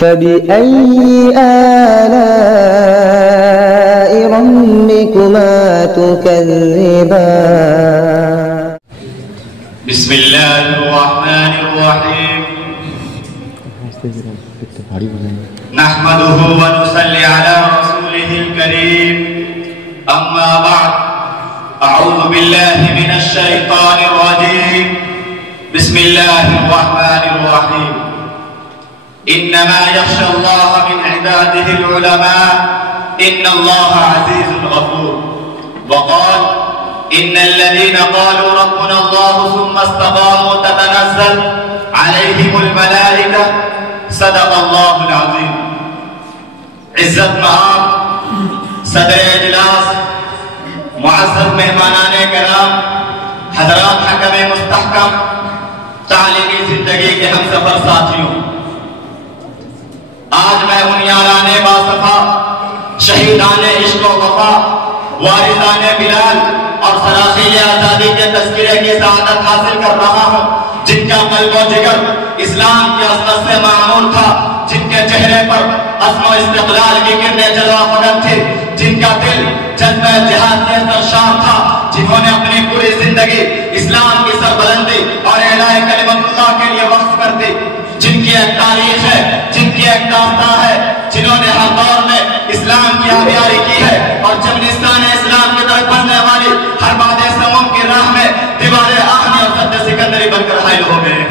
فبأي آلاء ربكما تكذبان بسم الله الرحمن الرحيم نحمده ونصلي على رسوله الكريم أما بعد أعوذ بالله من الشيطان الرجيم بسم الله الرحمن الرحيم إنما يخشى الله من عباده العلماء إن الله عزيز غفور وقال إن الذين قالوا ربنا الله ثم استقاموا تتنزل عليهم الملائكة صدق الله العظيم عزت مآب صدر اجلاس معزز مہمانان کرام حضرات حکم مستحکم تعلیمی زندگی کے ہم سفر ساتھیوں آج میں ان یاران باصفا شہیدان عشق و وفا وارثان بلال اور سراسیل آزادی کے تذکرے کی سعادت حاصل کر رہا ہوں جن کا قلب و جگر اسلام کی عظمت سے معمور تھا جن کے چہرے پر عزم و استقلال کی کرنیں جلوہ فکن تھی جن کا دل جذبہ جہاد سے سرشار تھا جنہوں نے اپنی پوری زندگی اسلام کی سربلندی اور اعلاء کلمت اللہ کے لیے وقف کر دی جن کی ایک تاریخ ہے جن کی ایک داستان ہے جنہوں نے ہر دور میں اسلام کی آبیاری کی ہے اور جبنستان اسلام کی طرف بڑھنے والی ہر باد سموم کی راہ میں دیوار آہنی اور سد سکندری بن کر حائل ہو گئے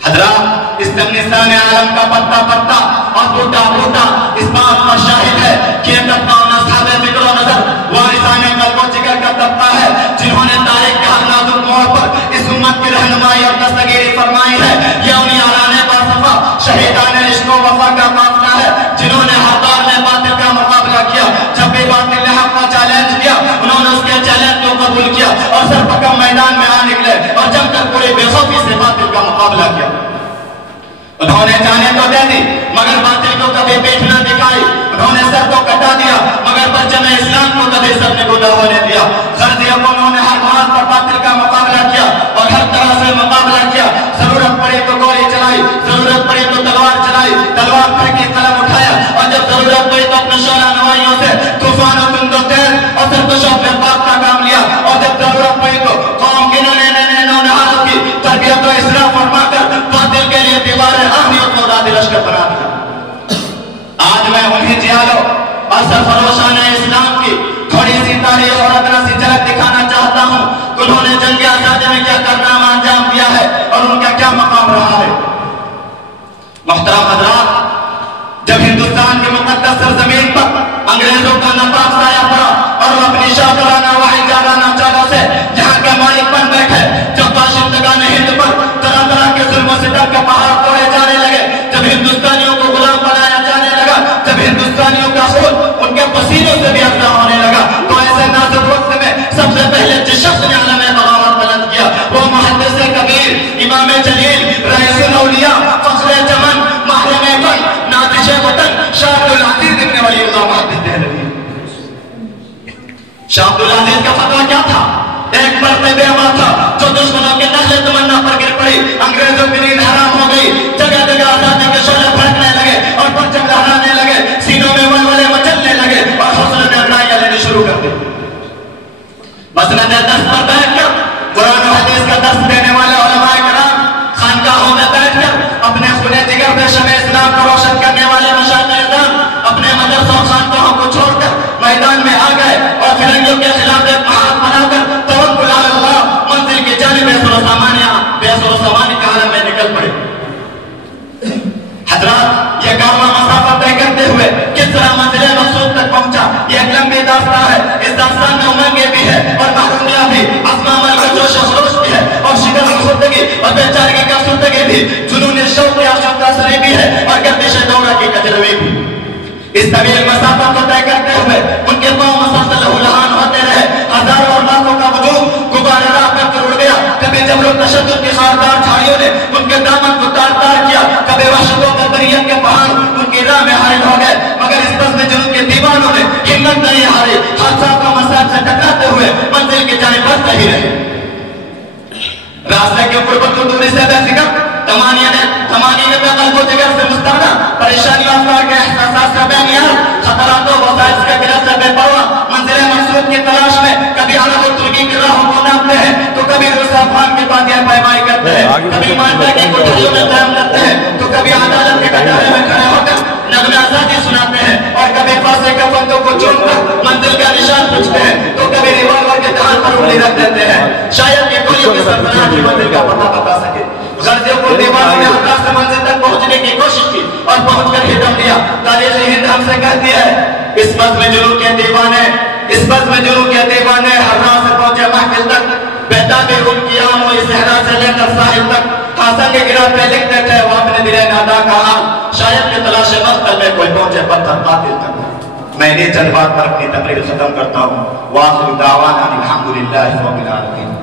حضرات اس جبنستان عالم کا پتا پتا اور بوٹا بوٹا اس بات کا شاہد ہے کہ یہ طبقہ ان اصحاب فکر و نظر وارثان قلب و جگر کا طبقہ ہے جنہوں نے تاریخ کے ہر نازک موڑ پر اس امت کی رہنمائی اور دستگیری فرمائی ہے یہ ان یاران باصفا شہیدان عشق و وفا کا قافلہ ہے جنہوں نے ہر دور میں باطل کا مقابلہ کیا جب بھی باطل نے حق کا چیلنج کیا انہوں نے اس کے چیلنج کو قبول کیا اور سرپکم میدان میں آ نکلے اور جم کر پوری بے خوفی سے باطل کا مقابلہ کیا انہوں نے جانے تو دے دی مگر باطل کو کبھی پیٹھ نہ دکھائی انہوں نے سر کو کٹا دیا مگر پرچم اسلام کو کبھی سر نے گڈا ہونے دیا غرضیوں کو انہوں نے ہر محاذ پر باطل کا مقابلہ کیا اور ہر طرح سے مقابلہ کیا ضرورت پڑی تو گولی چلائی ضرورت پڑی تو تلوار چلائی تلوار پھینکی قلم اٹھایا اور جب ضرورت پڑی تو اپنے شعلہ نوائیوں سے طوفان و تند و تیز اور سرکشوں پہ پاک کا کام لیا اور جب ضرورت پڑی تو قوم کی نونہالوں کی تربیت و اصلاح فرما کر باطل کے لیے دیوار آہنی اور موداد لشکر بنا دیا آج میں انہیں جہالوں اور سرفروشان اسلام کی تھوڑی سی تاریخ اور ادنا سی جھلک دکھانا چاہتا ہوں کہ انہوں نے جنگ آزادی میں کیا کارنامہ انجام دیا ہے اور ان کا کیا مقام رہا ہے محترم حضرات جب ہندوستان کی مقدس سرزمین پر انگریزوں کا نفاذ سایہ پڑا اور وہ اپنی شاہکارانہ واحد جانانہ چالوں سے جہاں کے مالک بن بیٹھے جب باشندگان ہند پر طرح طرح کے ظلم و ستم کے پہاڑ توڑے جانے لگے جب ہندوستانیوں کو غلام بنایا جانے لگا جب ہندوستانیوں کا خون ان کے پسینوں سے بھی افزا ہونے لگا تو ایسے نازک وقت میں سب سے پہلے جس شخص نے عالم بغاوت بلند کیا وہ محدث کبیر امام جلیل رئیس الاولیاء فخر چمن محرم فن نازش وطن شاہ عبدالعزیز ابن ولی اللہ محدث دہلوی شاہ عبدالعزیز کا فتویٰ کیا تھا ایک مرد بیوہ تھا جو دشمنوں کے نشے تمنا پر گر پڑی انگریزوں کی نیند حرام ہو گئی جگہ جگہ آزادی کے شعلے بھڑکنے لگے اور پرچم لہرانے لگے سینوں میں ولولے مچلنے لگے اور حوصلے میں انگڑائیاں لینے شروع کر دی مسند دس پر بیٹھ کر قرآن و حدیث کا درس دینے والے علماء کرام خانقاہوں میں بیٹھ کر اپنے خون جگر پہ شمع اسلام کو روشن کرنے والے مشائخ اعظام اپنے مدرسوں خانقاہوں کو چھوڑ کر میدان میں آ گئے اور فرنگیوں کے خلاف ایک محاذ بنا کر توکل علی اللہ منزل کی جانب بے سر و سامان کے عالم میں نکل پڑے حضرات یہ کارواں مسافت طے کرتے ہوئے کس طرح منزل مقصود تک پہنچا یہ ایک لمبی داستان ہے اس داستان میں امنگیں بھی ہے اور محرومیاں بھی عزم عمل کا جوش و خروش بھی ہے اور شکست خودگی اور بیچارگی کا سردگی بھی جنون شوق یا شوق کا سری بھی ہے اور گردش دورہ کی کجروی بھی اس طویل مسافت کو طے کرتے ہوئے ان کے پاؤں مسلسل لہولہان ہوتے رہے ہزاروں اور لاکھوں کا وجود غبار راہ کر اڑ گیا کبھی جبر و تشدد کی خاردار جھاڑیوں نے ان کے دامن کو تار تار کیا کبھی وحشت و بربریت کے پہاڑ ان کی راہ میں حائل ہو گئے مگر اس بزم جنوب کے دیوانوں نے ہمت نہیں ہاری حادثات کا مسائل سے ٹکراتے ہوئے منزل کی جانب بڑھتے ہی رہے راستے کے قربت و دوری سے بے فکر تمانیہ نے قلب و جگر سے کی تلاش میں کبھی عرب و ترکی کی راہوں کو ناپتے ہیں تو کبھی روس افغان کی باتیں پیمائی کرتے ہیں، کبھی مالٹا کی کوٹھریوں میں قیام کرتے ہیں تو کبھی عدالت کے کٹہرے میں کھڑے ہو کر نغمہ آزادی سناتے ہیں، اور کبھی فاسے کا بندوں کو چوم کر منزل کا نشان پوچھتے ہیں تو کبھی ریوالور کے دہان پر انگلی رکھ دیتے ہیں شاید یہ گولیوں کی سربراہ کی منزل کا پتہ بتا سکے۔ غازیوں کو دیواروں نے آکاش سے منزل تک پہنچنے کی کوشش کی اور پہنچ کر ہی دم دیا۔ تاریخ ہند ہم سے کہتی ہے اس بزم جنوں کے دیوانے، اس بزم جنوں کے دیوانے ہر راہ سے پہنچے محفل تک، بہتابِ ان کی آنوں اس صحرا سے لے کر ساحل تک، خاصا کے گرہ پہ لکھتے تھے وہ اپنے دل نادا کا حال، شاید کہ تلاش مقتل میں کوئی پہنچے پتھر قاتل تک۔ میں نے چند بات پر اپنی تقریر ختم کرتا ہوں۔ وآخر دعوانا الحمدللہ رب العالمین۔